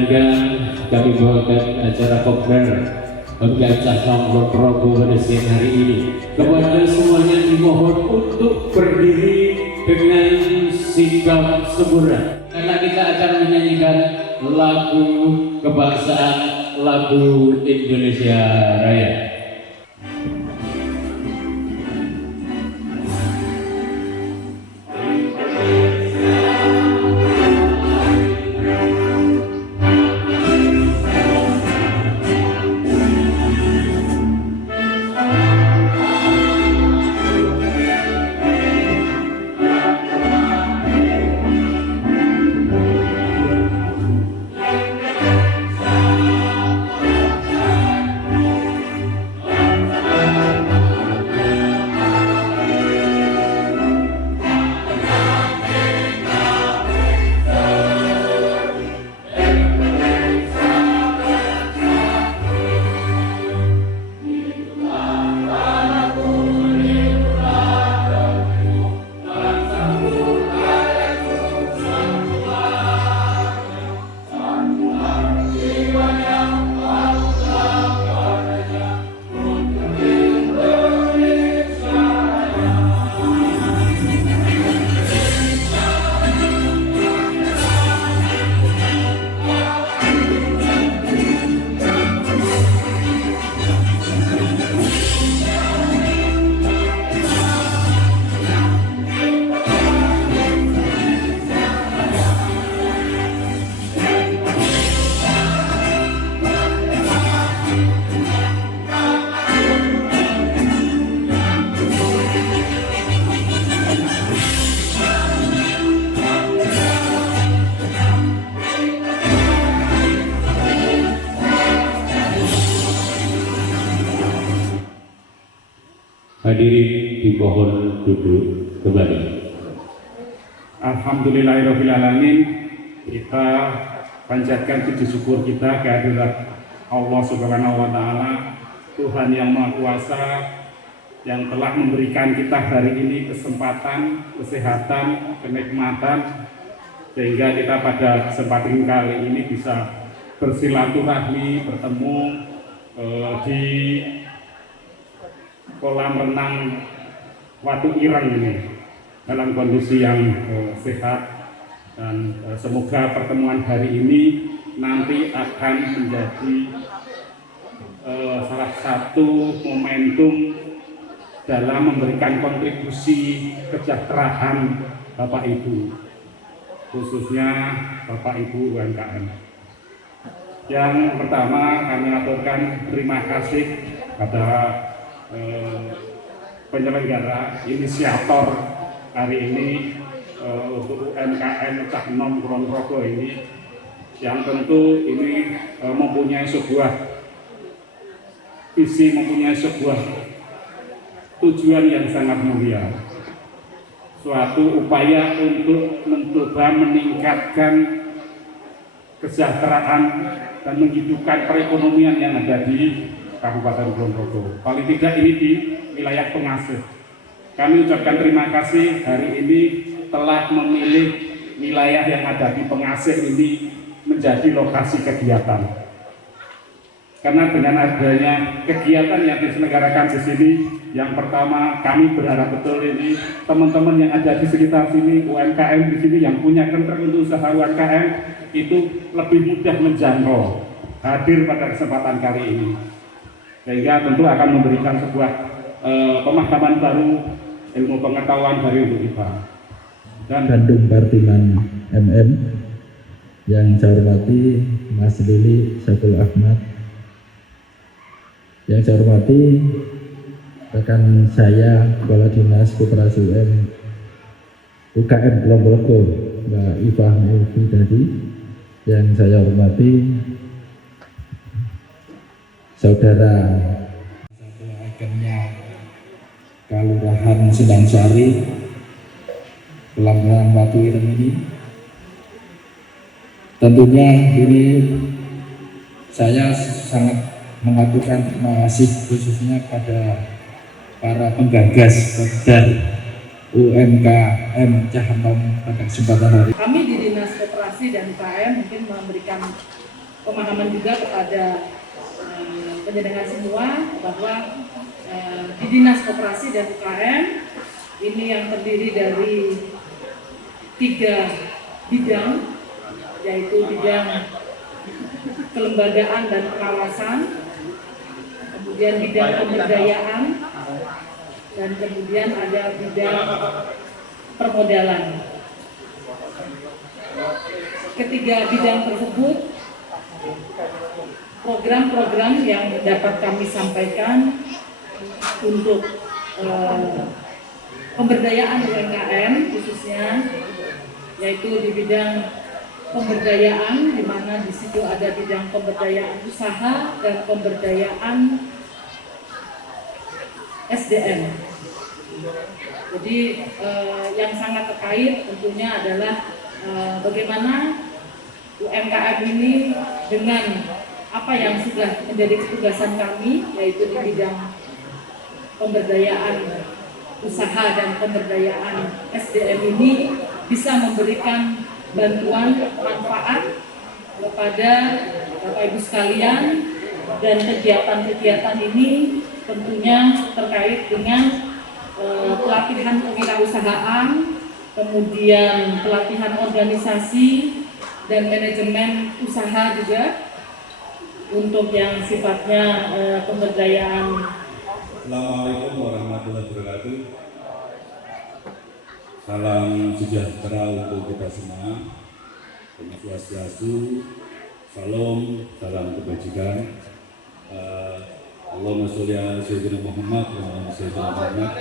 Dengan kami bawakan acara kopdar Pemgacah Nomor Prabowo pada siang hari ini. Kepada semuanya dimohon untuk berdiri dengan sikap sempurna, karena kita akan menyanyikan lagu kebangsaan, lagu Indonesia Raya. Hadirin dimohon duduk kembali. Alhamdulillahirrahmanirrahim. Kita panjatkan puji syukur kita kehadirat Allah Subhanahu wa Ta'ala, Tuhan yang Maha Kuasa, yang telah memberikan kita hari ini kesempatan, kesehatan, kenikmatan, sehingga kita pada kesempatan kali ini bisa bersilaturahmi, bertemu di kolam renang Watu Ireng ini dalam kondisi yang sehat, dan semoga pertemuan hari ini nanti akan menjadi salah satu momentum dalam memberikan kontribusi kesejahteraan Bapak Ibu, khususnya Bapak Ibu UMKM. Yang pertama, kami aturkan terima kasih pada penyelenggara, inisiator hari ini untuk UMKM Cah Nom Kulon Progo ini, yang tentu ini mempunyai sebuah visi, mempunyai sebuah tujuan yang sangat mulia, suatu upaya untuk mencoba meningkatkan kesejahteraan dan menghidupkan perekonomian yang ada di Kabupaten Kulon Progo. Paling tidak ini di wilayah penghasil. Kami ucapkan terima kasih hari ini telah memilih wilayah yang ada di penghasil ini menjadi lokasi kegiatan. Karena dengan adanya kegiatan yang diselenggarakan di sini, yang pertama kami berharap betul ini teman-teman yang ada di sekitar sini, UMKM di sini yang punya kontrak untuk usaha UMKM itu lebih mudah menjangkau hadir pada kesempatan kali ini. Sehingga tentu akan memberikan sebuah pemahaman baru, ilmu pengetahuan baru untuk kita. Dan Bandung Partiman MM, yang saya hormati Mas Lili Syaful Ahmad, yang saya hormati rekan saya Kepala Dinas Koperasi UKM Kulon Progo Mbak Ifah Melvi tadi, yang saya hormati Saudara satu agennya Kelurahan Sindangsari, Kelurahan Watu Ireng ini. Tentunya ini saya sangat mengaturkan terima kasih khususnya pada para penggagas dan UMKM Cah Nom pada kesempatan hari. Kami di Dinas Koperasi dan UKM mungkin memberikan pemahaman juga kepada penjenengan semua bahwa di Dinas Koperasi dan UKM ini yang terdiri dari 3 bidang, yaitu bidang kelembagaan dan pengawasan, kemudian bidang pemberdayaan, dan kemudian ada bidang permodalan. Ketiga bidang tersebut, program-program yang dapat kami sampaikan untuk pemberdayaan UMKM khususnya, yaitu di bidang pemberdayaan, di mana di situ ada bidang pemberdayaan usaha dan pemberdayaan SDM. Jadi yang sangat terkait tentunya adalah bagaimana UMKM ini dengan apa yang sudah menjadi ketugasan kami, yaitu di bidang pemberdayaan usaha dan pemberdayaan SDM ini bisa memberikan bantuan manfaat kepada Bapak Ibu sekalian, dan kegiatan-kegiatan ini tentunya terkait dengan pelatihan kewirausahaan, kemudian pelatihan organisasi dan manajemen usaha juga untuk yang sifatnya pemberdayaan. Assalamualaikum warahmatullahi wabarakatuh. Salam sejahtera untuk kita semua. Om Swastiastu, salam, salam kebajikan. Allahumma sholli ala sayyidina Muhammad wa ala sayyidina Muhammad.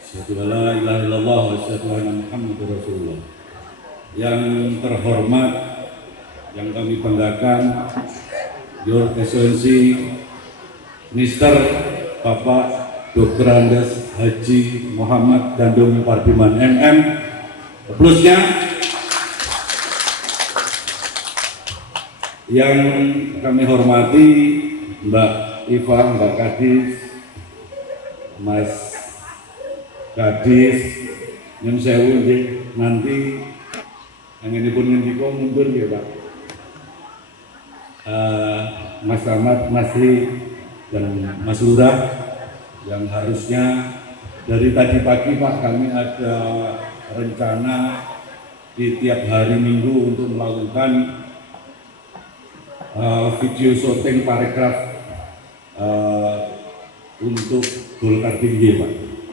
Asyhadu an la ilaha illallah wa asyhadu anna Muhammadar Rasulullah. Yang terhormat, yang kami banggakan, Your Excellency Mr. Bapak Dr. Andes Haji Muhammad Gandum Pardiman MM. Plusnya yang kami hormati Mbak Iva, Mbak Kadis, Mas Kadis, Nyun Sewu, nanti yang ini pun ngendiko mundur ya Pak. Mas Ahmad, Mas Ri, dan Mas Lurah, yang harusnya dari tadi pagi Pak kami ada rencana di tiap hari Minggu untuk melakukan video syuting parekraf untuk Golkar Tinggi Pak.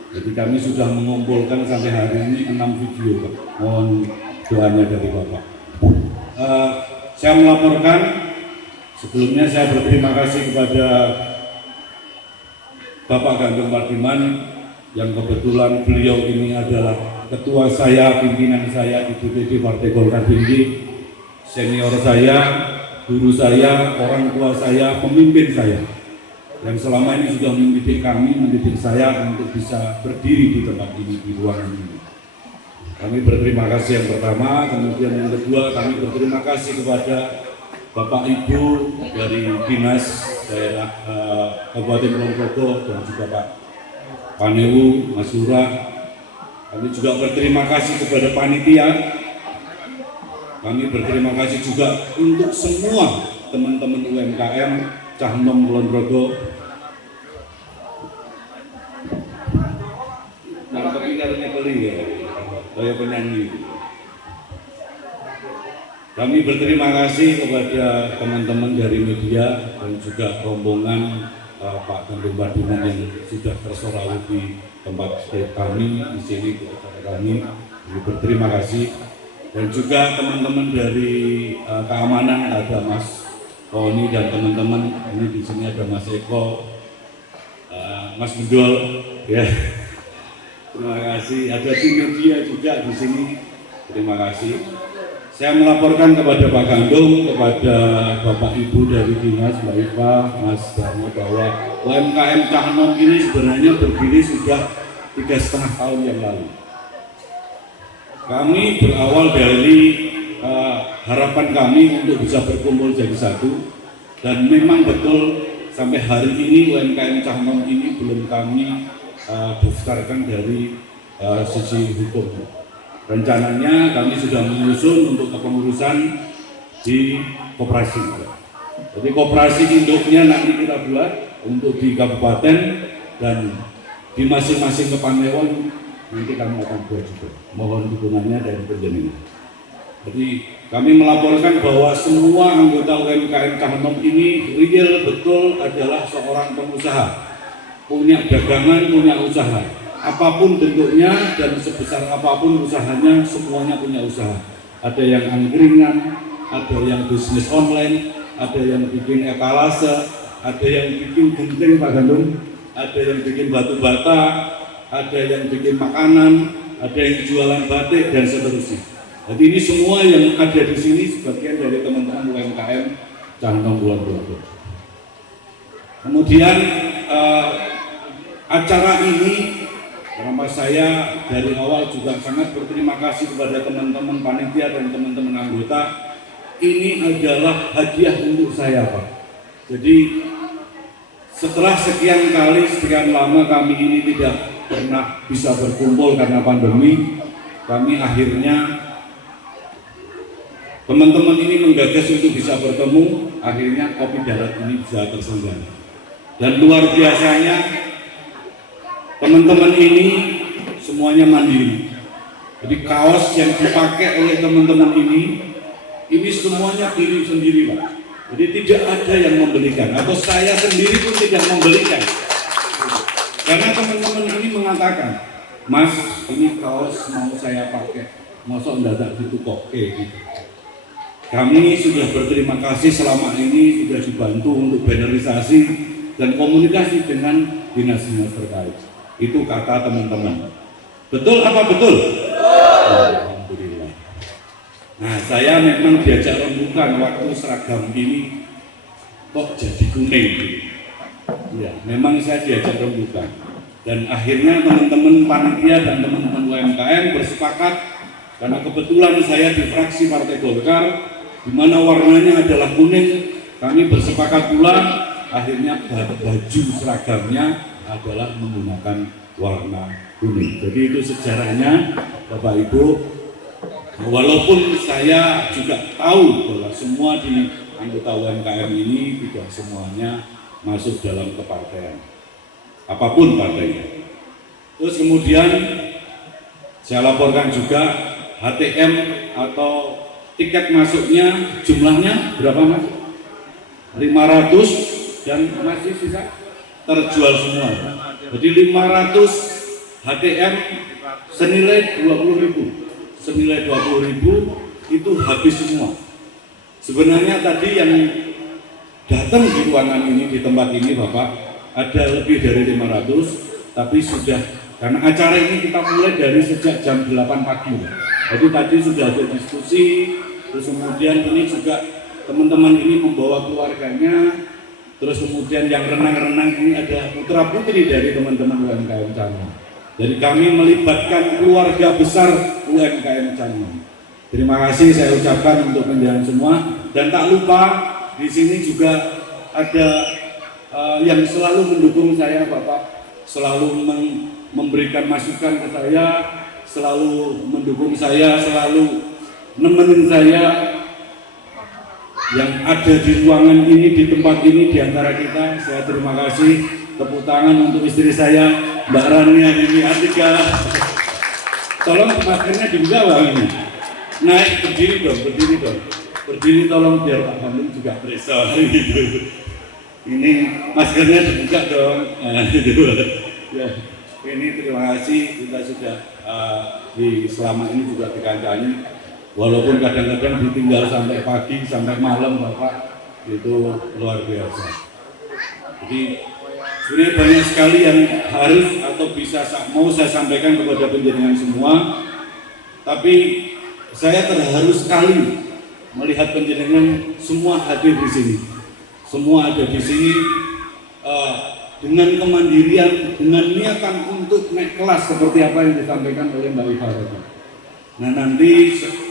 Jadi kami sudah mengumpulkan sampai hari ini 6 video Pak. Mohon doanya dari Bapak. Saya melaporkan, sebelumnya saya berterima kasih kepada Bapak Gandum Pardiman yang kebetulan beliau ini adalah ketua saya, pimpinan saya di DPD Partai Golkar Tinggi, senior saya, guru saya, orang tua saya, pemimpin saya, yang selama ini sudah mendidik kami, mendidik saya untuk bisa berdiri di tempat ini, di ruangan ini. Kami berterima kasih yang pertama, kemudian yang kedua kami berterima kasih kepada Bapak Ibu dari Dinas Daerah Kabupaten Kulon Progo dan juga Pak Panewu, Mas Surah. Kami juga berterima kasih kepada panitia. Kami berterima kasih juga untuk semua teman-teman UMKM Cahnom Kulon Progo. Nangkep ini beli ya, saya penyanyi. Kami berterima kasih kepada teman-teman dari media dan juga rombongan Pak Gandum Pardiman yang sudah tersorawi di tempat kami di sini, di acara kami. Kami berterima kasih, dan juga teman-teman dari keamanan, ada Mas Tony dan teman-teman. Ini di sini ada Mas Eko, Mas Bedol, ya. Terima kasih. Ada tim media juga di sini. Terima kasih. Saya melaporkan kepada Pak Gandum, kepada Bapak Ibu dari Dinas, Mbak Iva, Mas Darmo, bahwa UMKM Cahnom ini sebenarnya berdiri sudah 3,5 tahun yang lalu. Kami berawal dari harapan kami untuk bisa berkumpul jadi satu, dan memang betul sampai hari ini UMKM Cahnom ini belum kami daftarkan dari sisi hukum. Rencananya kami sudah menyusun untuk kepengurusan di koperasi. Jadi koperasi induknya nanti kita buat untuk di kabupaten dan di masing-masing kepandaian nanti kami akan buat juga. Mohon dukungannya dari penjenengan. Jadi kami melaporkan bahwa semua anggota UMKM Cahenom ini real betul adalah seorang pengusaha, punya dagangan, punya usaha, apapun bentuknya dan sebesar apapun usahanya, semuanya punya usaha. Ada yang angkringan, ada yang bisnis online, ada yang bikin etalase, ada yang bikin genting Pak Gandum, ada yang bikin batu bata, ada yang bikin makanan, ada yang jualan batik dan seterusnya. Jadi ini semua yang ada di sini sebagian dari teman-teman UMKM Cahenom Kulon Progo. Kemudian acara ini, kenapa saya dari awal juga sangat berterima kasih kepada teman-teman panitia dan teman-teman anggota. Ini adalah hadiah untuk saya, Pak. Jadi setelah sekian kali, sekian lama kami ini tidak pernah bisa berkumpul karena pandemi, kami akhirnya teman-teman ini menggagas untuk bisa bertemu, akhirnya Kopi Darat ini bisa terselenggara. Dan luar biasanya, teman-teman ini semuanya mandiri. Jadi kaos yang dipakai oleh teman-teman ini semuanya diri sendiri, Pak. Jadi tidak ada yang membelikan, atau saya sendiri pun tidak membelikan. Karena teman-teman ini mengatakan, Mas, ini kaos mau saya pakai, mosok ndadak ditukokke gitu. Kami sudah berterima kasih selama ini sudah dibantu untuk bannerisasi dan komunikasi dengan dinas-dinas terkait. Itu kata teman-teman. Betul apa betul? Alhamdulillah. Nah, saya memang diajak rembukan waktu seragam ini kok jadi kuning. Ya, memang saya diajak rembukan. Dan akhirnya teman-teman panitia dan teman-teman UMKM bersepakat karena kebetulan saya di fraksi Partai Golkar di mana warnanya adalah kuning, kami bersepakat pula akhirnya baju seragamnya adalah menggunakan warna kuning. Jadi itu sejarahnya, Bapak Ibu. Walaupun saya juga tahu bahwa semua di anggota UMKM ini tidak semuanya masuk dalam kepartaian, apapun partainya. Terus kemudian saya laporkan juga HTM atau tiket masuknya jumlahnya berapa, Mas? 500 dan masih sisa terjual semua. Jadi 500 HTM senilai 20.000. Senilai 20.000 itu habis semua. Sebenarnya tadi yang datang di ruangan ini, di tempat ini Bapak, ada lebih dari 500, tapi sudah, karena acara ini kita mulai dari sejak jam 8 pagi. Jadi tadi sudah ada diskusi. Terus kemudian ini juga teman-teman ini membawa keluarganya. Terus kemudian yang renang-renang ini ada putra putri dari teman-teman UMKM Cahenom. Jadi kami melibatkan keluarga besar UMKM Cahenom. Terima kasih saya ucapkan untuk penjelasan semua. Dan tak lupa di sini juga ada yang selalu mendukung saya, Bapak, selalu memberikan masukan ke saya, selalu mendukung saya, selalu nemenin saya, yang ada di ruangan ini, di tempat ini, di antara kita. Saya terima kasih. Tepuk tangan untuk istri saya, Mbak Rania ini Atika. Tolong maskernya dibuka, Bang, ini. Naik, berdiri dong, berdiri dong. Berdiri tolong biar Pak Gandum juga periksa gitu. Ini maskernya dibuka dong. Nah, gitu. Ya, ini terima kasih, kita sudah selama ini juga dikancani. Walaupun kadang-kadang ditinggal sampai pagi, sampai malam, Bapak, itu luar biasa. Jadi sebenarnya banyak sekali yang harus atau bisa mau saya sampaikan kepada penjenengan semua. Tapi saya terharu sekali melihat penjenengan semua hadir di sini. Semua ada di sini dengan kemandirian, dengan niatan untuk naik kelas seperti apa yang disampaikan oleh Mbak Iva tadi. Nah, nanti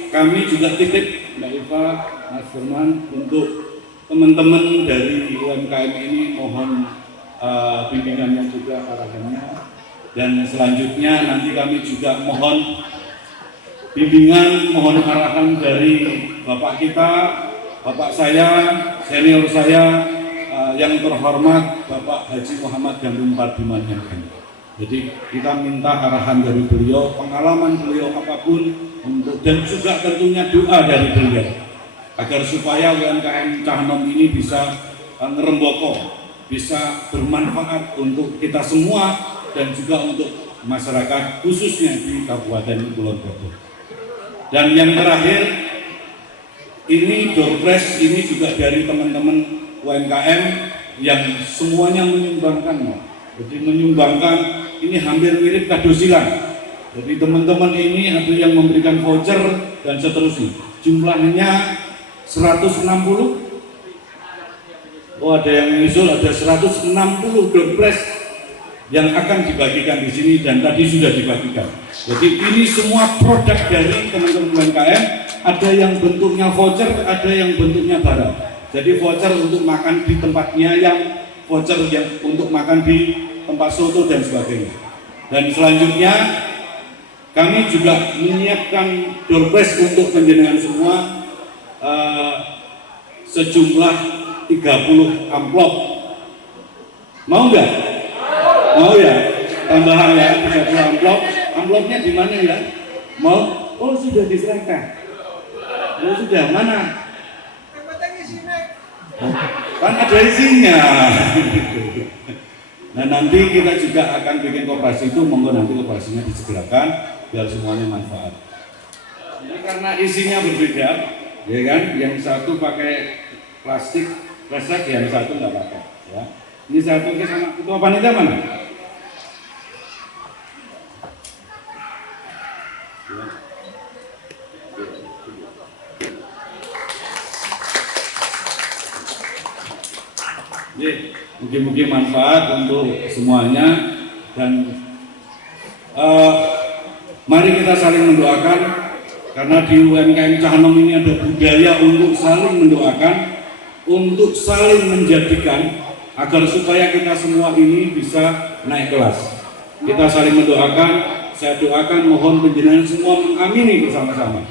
kami juga titip Mbak Iva, Mas Firman, untuk teman-teman dari UMKM ini mohon bimbingannya juga, arahannya. Dan selanjutnya nanti kami juga mohon bimbingan, mohon arahan dari Bapak kita, Bapak saya, senior saya yang terhormat Bapak Haji Muhammad Gandum Pardiman MN. Jadi kita minta arahan dari beliau, pengalaman beliau apapun untuk, dan juga tentunya doa dari beliau agar supaya UMKM Cahanom ini bisa ngeremboko, bisa bermanfaat untuk kita semua dan juga untuk masyarakat khususnya di Kabupaten Kulon Progo. Dan yang terakhir, ini doorpress ini juga dari teman-teman UMKM yang semuanya menyumbangkan. Jadi menyumbangkan ini hampir mirip kado silang. Jadi teman-teman ini ada yang memberikan voucher dan seterusnya. Jumlahnya 160. Oh, ada yang menyusul, ada 160 doorpress yang akan dibagikan di sini dan tadi sudah dibagikan. Jadi ini semua produk dari teman-teman UMKM, ada yang bentuknya voucher, ada yang bentuknya barang. Jadi voucher untuk makan di tempatnya, yang voucher yang untuk makan di tempat soto dan sebagainya. Dan selanjutnya kami juga menyiapkan doorpress untuk penjenengan semua sejumlah 30 amplop. Mau nggak? Mau ya? Tambahan ya, 30 amplop. Amplopnya di mana ya? Mau? Oh, sudah diserahkan. Oh, sudah mana? Kan ada isinya. Nah, nanti kita juga akan bikin koperasi itu, monggo nanti koperasinya disegerakan biar semuanya manfaat. Ini karena isinya berbeda, ya kan? Yang satu pakai plastik resek, yang satu nggak pakai. Ya. Ini satu ke sama ketua panitia mana? Mungkin manfaat untuk semuanya dan mari kita saling mendoakan karena di UMKM Cahanom ini ada budaya untuk saling mendoakan, untuk saling menjadikan agar supaya kita semua ini bisa naik kelas. Kita saling mendoakan, saya doakan mohon penjenengan semua mengamini bersama-sama.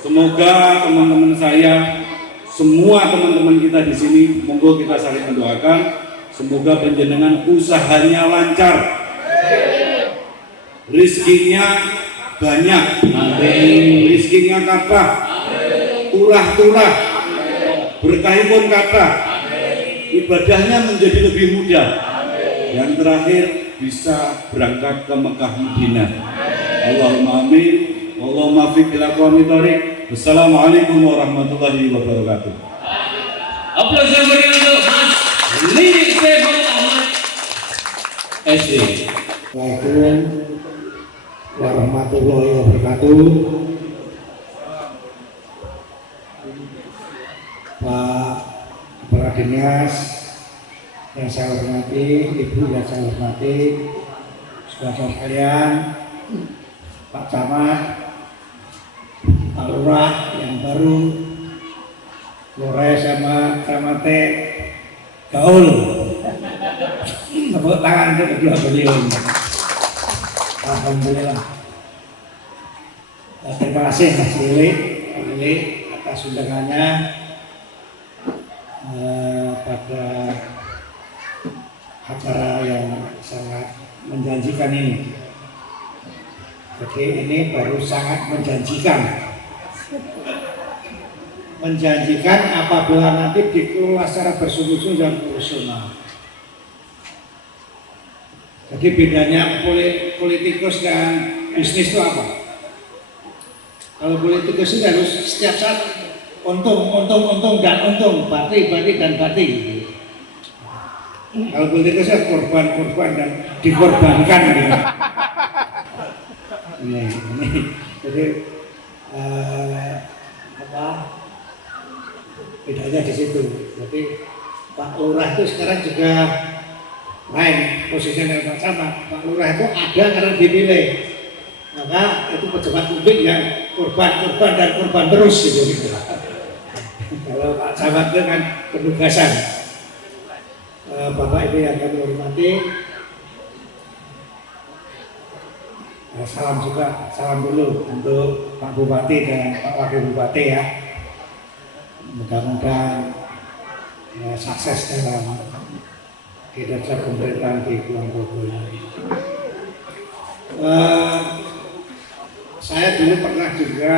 Semoga teman-teman saya, semua teman-teman kita di sini, monggo kita saling mendoakan. Semoga penjenengan usahanya lancar, rizkinya banyak, rizkinya kathah, turah-turah, berkahipun kathah, ibadahnya menjadi lebih mudah. Yang terakhir bisa berangkat ke Mekah Madinah. Allahumma amin. Allahumma fiq ila aqwamit thoriq. Wassalamualaikum warahmatullahi wabarakatuh. Aplaus yang beri untuk Mas Lili Stefan Ahmad SD. Assalamualaikum warahmatullahi wabarakatuh. Pak Kepala Dinas yang saya hormati, Ibu yang saya hormati, saudara sekalian, Pak Camat, Pak Lurah yang baru, Lurah sama Camate Gaul. Tepuk tangan untuk kedua beliau. Alhamdulillah. Terima kasih Mas Lili atas undangannya pada acara yang sangat menjanjikan ini. Jadi ini baru sangat menjanjikan. Menjanjikan apabila nanti dikelola secara bersungguh-sungguh dan profesional. Jadi bedanya politikus dan bisnis itu apa? Kalau politikus itu harus setiap saat untung dan untung, bati dan bati. Kalau politikus itu korban dan dikorbankan. Gitu. Ini. Jadi bedanya di situ. Jadi Pak Lurah itu sekarang juga lain posisinya dengan sama. Pak Lurah itu ada karena dipilih, maka itu pejabat publik yang korban dan korban terus gitu. Kalau Pak Camat dengan penugasan, Bapak Ibu yang kami hormati, salam dulu untuk Pak Bupati dan Pak Wakil Bupati ya. Mudah-mudahan sukses dalam kinerja pemerintahan di Kulon Progo ini. Saya dulu pernah juga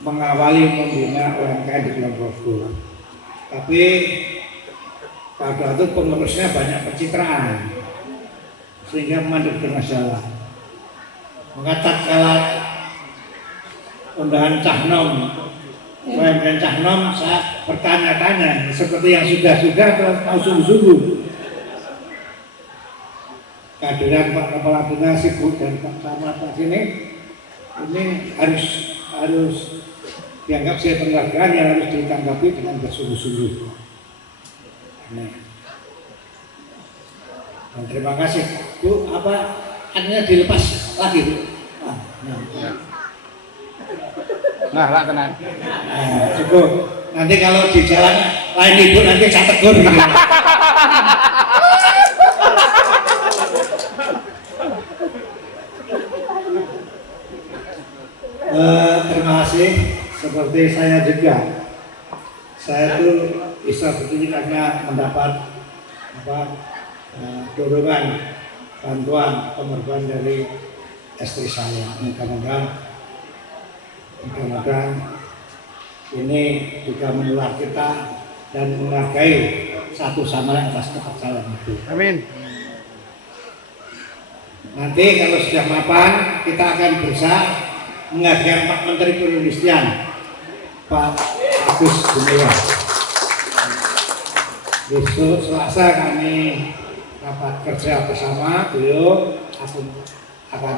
mengawali membina UMKM di Kulon Progo, tapi pada itu pengurusnya banyak pencitraan sehingga mandek bermasalah. Maka tatkala undangan Cahnom UMKM Cahnom, saya bertanya-tanya seperti yang sudah-sudah atau sungguh-sungguh. Kehadiran Pak Kepala Dinas Ibu dan Pak Camat ini harus dianggap sebagai penghargaan yang harus ditanggapi dengan bersungguh-sungguh. Dan terima kasih Bu, artinya dilepas lagi Bu. Nah, lah tenan. Cukup. Nanti kalau di jalan lain Ibu nanti saya tegur gitu. Terima kasih. Seperti saya juga, saya itu bisa begini karena mendapat dorongan, bantuan, pengorbanan dari istri saya. Mudah-mudahan ini juga menular kita dan menghargai satu sama lain atas kepercayaan itu. Amin. Nanti kalau sudah mapan, kita akan berusaha menghargai Pak Menteri Perindustrian, Pak Agus Gumiwang. Besok Selasa kami rapat kerja bersama, beliau akan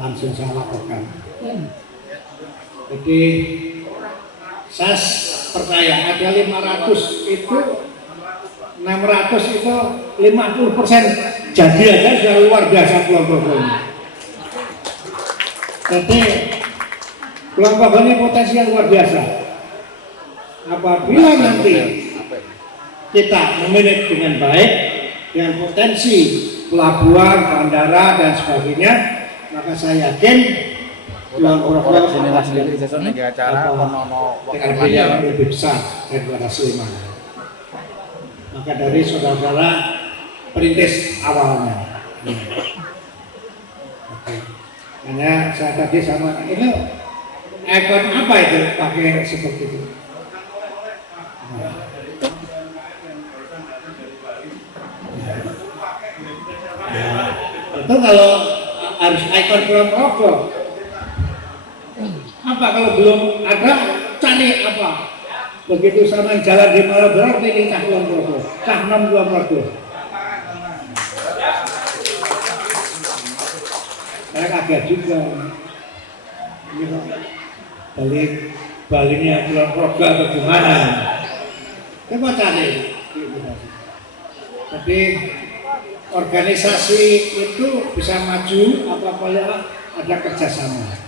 langsung saya laporkan. Jadi saya percaya ada 500 itu 600 itu 50% jadi aja sudah luar biasa Kulon Progo ini. Jadi Kulon Progo ini potensi yang luar biasa. Apabila nanti kita memanage dengan baik, dengan potensi pelabuhan, bandara dan sebagainya, maka saya yakin Kulon Progo yang lebih besar daripada Sleman. Maka dari saudara-saudara perintis awalnya. Hanya saya tadi sama ini ekor apa itu pakai seperti itu. Itu kalau harus ikon Kulon Progo. Apa kalau belum ada, cari apa? Begitu sama jalan di Malabar, ini Cah Kulon Progo, Cahnom Kulon Progo. Saya kaget juga. Baliknya Kulon Progo atau gimana? Coba cari. Jadi organisasi itu bisa maju apabila ada kerjasama.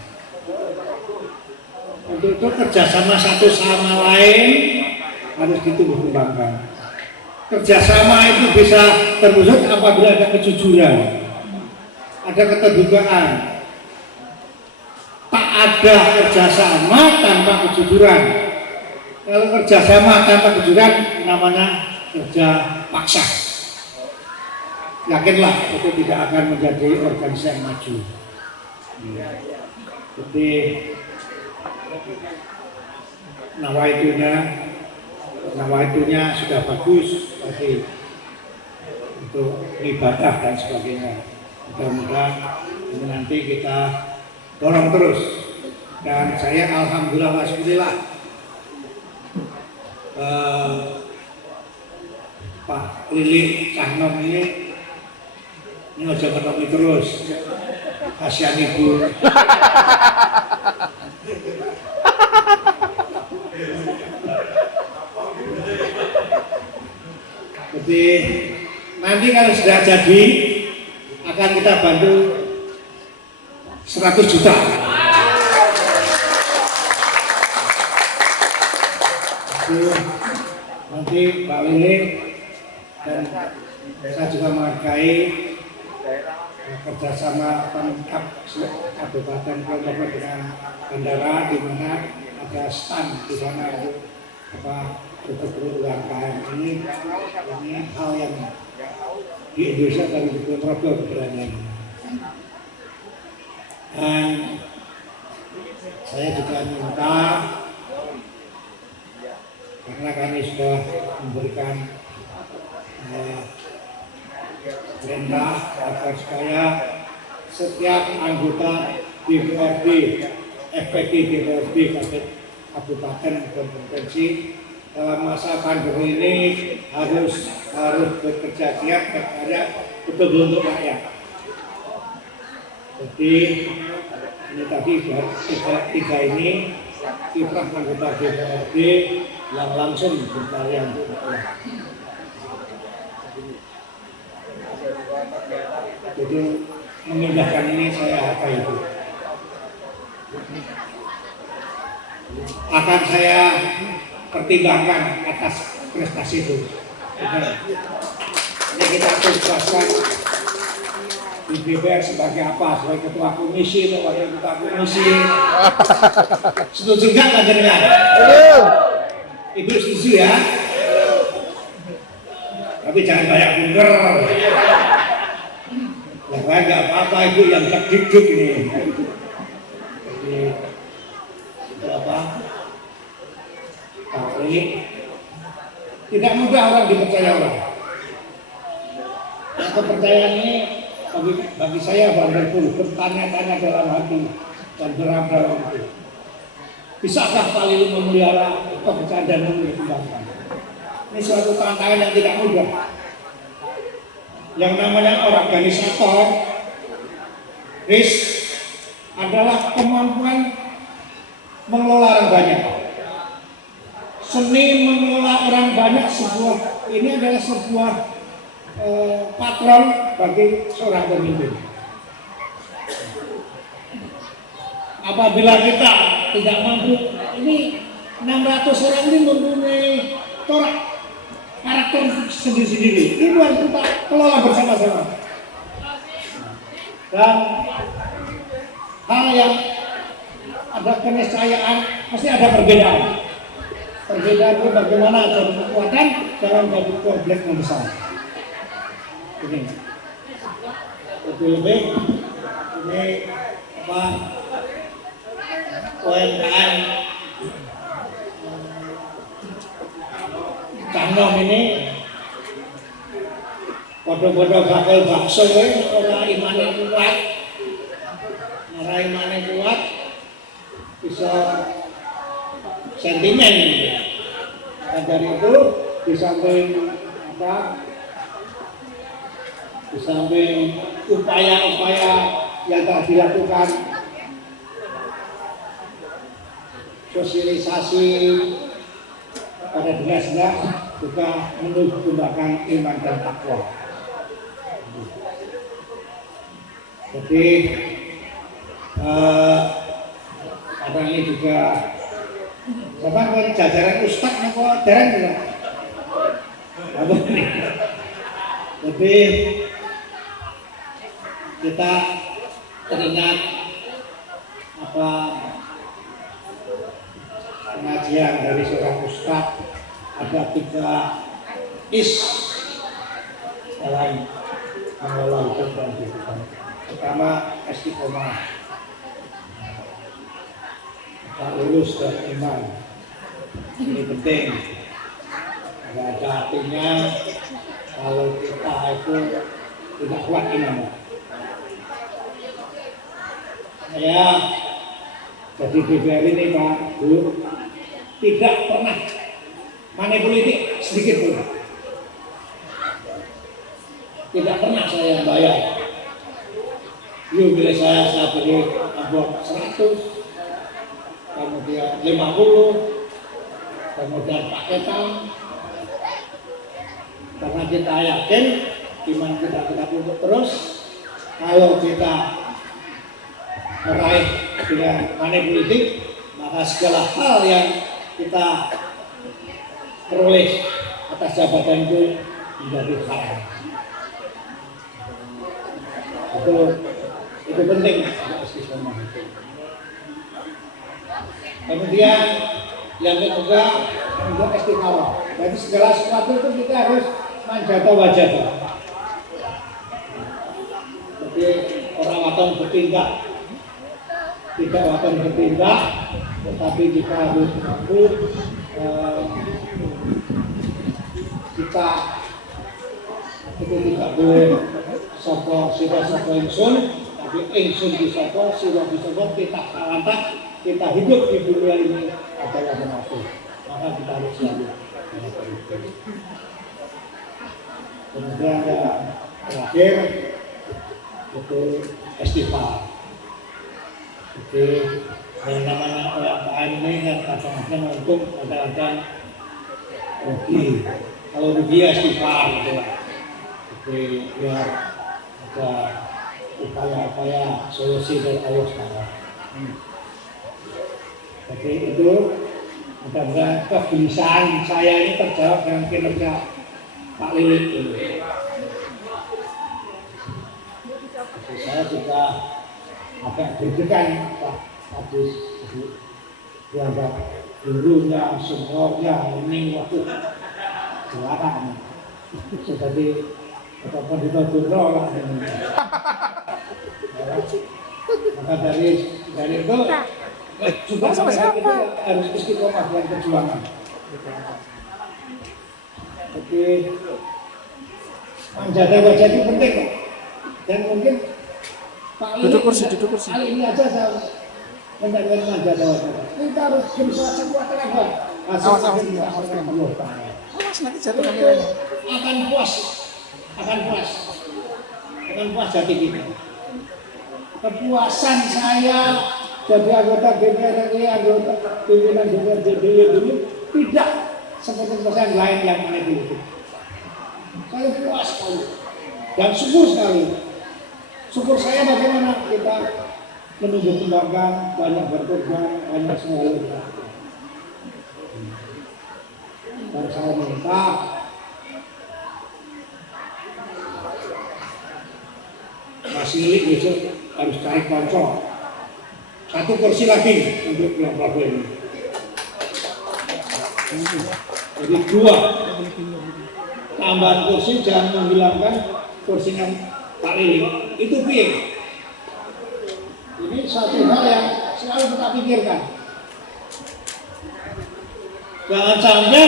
Untuk itu kerjasama satu sama lain harus ditumbuh kembangkan. Kerjasama itu bisa terwujud apabila ada kejujuran, ada keterbukaan. Tak ada kerjasama tanpa kejujuran. Kalau kerjasama tanpa kejujuran namanya kerja paksa. Yakinlah itu tidak akan menjadi organisasi yang maju. Jadi nawaitunya sudah bagus bagi untuk ibadah dan sebagainya. Mudah-mudahan ini nanti kita dorong terus. Dan saya alhamdulillah Pak Lili Cahnom ini aja ketemu terus. Kasihan Ibu. Jadi nanti kalau sudah jadi akan kita bantu 100 juta. Nanti Pak Lili dan saya juga menghargai kerjasama Pemkab Kabupaten Kulon Progo dengan bandara, di mana ada stand di sana untuk untuk UMKM ini hal yang di Indonesia baru di Kulon Progo keberanian. Dan saya juga minta, karena kami sudah memberikan perintah agar supaya setiap anggota DPRD, FPD DPRD kabupaten dan provinsi dalam masa pandemi ini harus bekerja giat berkarya betul untuk rakyat. Jadi ini tadi tiga ini kiprah anggota DPRD yang langsung berkarya untuk rakyat. Jadi memindahkan ini saya hargai itu. Akan saya pertimbangkan atas prestasi itu. Ini kita tugaskan di DPR sebagai apa? Sebagai ketua komisi atau wakil ketua komisi. Setuju nggak Pak Jenderal? Ibu setuju ya? Tapi jangan banyak bunder. Ya kan nggak apa-apa Ibu yang dikduk ini. Jadi itu apa? Nah, ini tidak mudah orang dipercaya orang. Nah, kepercayaan ini bagi saya wonderful, bertanya-tanya dalam hati dan beram dalam hati. Bisakah Pak Lili memelihara kepercayaan dan mengembangkan? Ini suatu tantangan yang tidak mudah. Yang namanya organisator, adalah kemampuan mengelola orang banyak. Seni mengelola orang banyak ini adalah sebuah patron bagi seorang pemimpin. Apabila kita tidak mampu, ini 600 orang ini mempunyai corak karakter sendiri-sendiri. Ini yang kita kelola bersama-sama. Dan hal yang ada keniscayaan, pasti ada perbedaan. Perbedaan itu bagaimana jadi kekuatan dalam jadi kompleks yang besar. Ini lebih ini apa UMKM Canom ini bodoh-bodoh bakal bakso orang imannya kuat, orang imannya kuat bisa sentimen. Dan dari itu di samping di samping upaya-upaya yang telah dilakukan, sosialisasi pada dinas-dinas juga menumbuhkan iman dan takwa. Jadi ada ini juga sama jajaran ustaz apa dereng juga. Jadi kita teringat pengajian dari seorang ustaz, ada 3 is dalam mengelola hidup dan kehidupan. Pertama, istiqomah, lurus dan iman. Ini penting. Tidak ada artinya kalau kita itu tidak kuat iman. Saya jadi DPR ini Pak Bu tidak pernah money politik sedikit pun. Tidak pernah saya bayar. Yuk bila saya beri amplop 100, kemudian 50, kemudian paketan. Karena kita yakin iman kita pupuk terus. Kalau kita meraih dengan money politik, maka segala hal yang kita peroleh atas jabatan itu menjadi haram. Itu penting. Kemudian yang kedua untuk istiqoroh. Jadi segala sesuatu itu kita harus manjata wajah. Jadi orang waton bertindak, tidak waton bertindak, tetapi kita harus mampu kita itu tidak boleh sopo sira sopo ingsun, tapi ingsun di sopo sira di sopo, kita kalantak, kita hidup di dunia ini adalah menafik. Maka kita harus selalu kemudian yang terakhir itu istighfar. Jadi yang namanya orang ini kan kadang-kadang untung, kadang-kadang rugi. Kalau rugi ya istighfar gitu lah. Jadi biar ada upaya-upaya solusi dari Allah sekarang. Jadi itu mudah-mudahan kegelisahan saya ini terjawab dengan kinerja Pak Lilik ini. Jadi saya juga agak deg-degan Pak Agus, dianggap gurunya, seniornya ini waktu juara jadi apapun itu lah ini. Maka dari itu juga saya itu harus istiqomah dan perjuangan. Jadi menjaga wajah itu penting kok. Dan mungkin Pak duduk kursi. Kali ini aja saya menjaga menjaga wajah. Kita harus berusaha sekuat tenaga. Awas nanti jatuh kameranya. Akan puas jati kita. Kepuasan saya jadi anggota DPR RI, anggota pimpinan DPR DPR dulu tidak seperti pesan lain yang mana dulu. Saya puas sekali dan syukur sekali. Syukur saya bagaimana kita menunjuk kembangkan, banyak berkorban, banyak selalu. Dan saya minta Mas Lilik besok harus cari konco. Satu kursi lagi untuk kelompok ini. Jadi 2 tambahan kursi, jangan menghilangkan kursinya Pak Lilik. Itu piye? Ini satu hal yang selalu kita pikirkan. Jangan sampai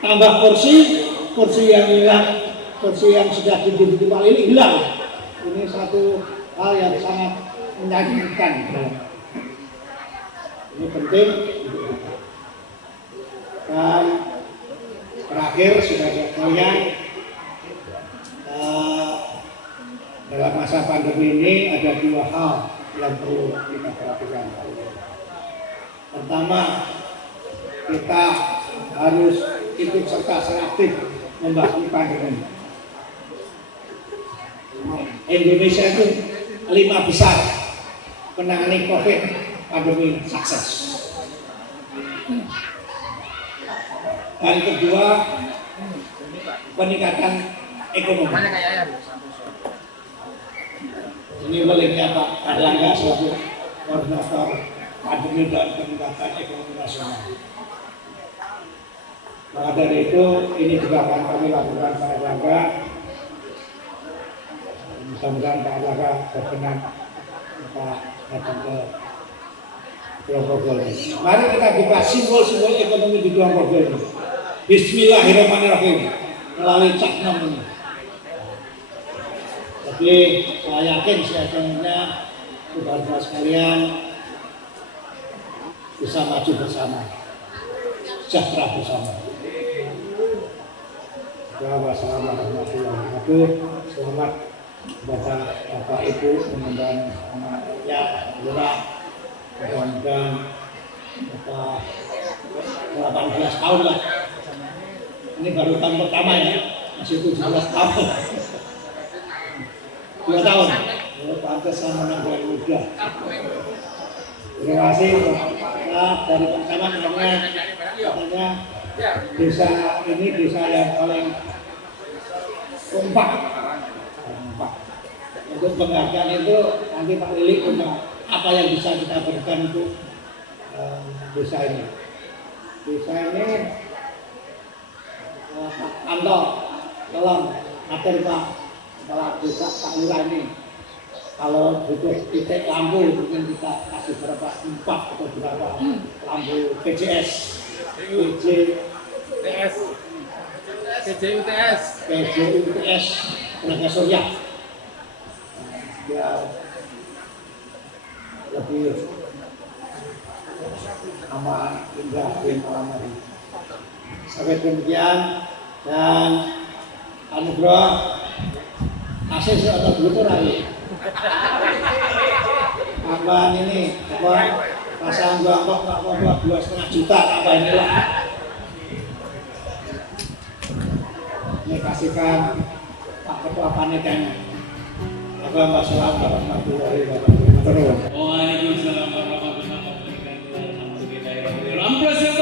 tambah kursi yang hilang, kursi yang sudah diduduki Pak Lilik hilang. Ini satu hal yang sangat menyakitkan. Ini penting. Dan terakhir sudah sekalian, dalam masa pandemi ini ada 2 hal yang perlu kita perhatikan. Pertama, kita harus ikut serta secara aktif membahas pandemi. Indonesia itu 5 besar penangani COVID pandemi sukses. Dan kedua, peningkatan ekonomi. Ini olehnya Pak Erlangga sebagai koordinator pandemi dan peningkatan ekonomi nasional. Maka dari itu, ini juga akan kami lakukan Pak Erlangga. Mudah-mudahan Pak Erlangga berkenan Pak datang ke Grogol ini. Mari kita buka simbol-simbol ekonomi di Grogol ini. Bismillahirrahmanirrahim melalui Cak Nom ini. Jadi saya yakin semuanya saudara sekalian bisa maju bersama, sejahtera bersama. Wassalamualaikum warahmatullahi wabarakatuh. Selamat kepada Bapak Ibu, mudah-mudahan anaknya lurah, mudah-mudahan 18 tahun lah. Ini baru tahun pertama ya, masih 17 tahun. 2 tahun. Pantas sama anak yang muda. Terima kasih dari Pak Camat, katanya desa ini desa yang paling kompak. Untuk penghargaan itu nanti Pak Lilik punya apa yang bisa kita berikan untuk desa ini. Desa ini Pak Anto, tolong atur Pak Kepala Desa Pak Lurah ini. Kalau butuh titik lampu mungkin kita kasih berapa 4 atau berapa lampu PJS, PJUTS tenaga surya. Biar lebih aman, indah, dan malam hari. Sampai demikian dan anugerah asis atau blutur hari. Tambahan ini pasangan bangkok Pak Wabah 2,5 juta tambah inilah. Ini kasihkan Pak Ketua Panitianya. Wassalamualaikum warahmatullahi wabarakatuh. Waalaikumsalam warahmatullahi wabarakatuh. Alhamdulillah.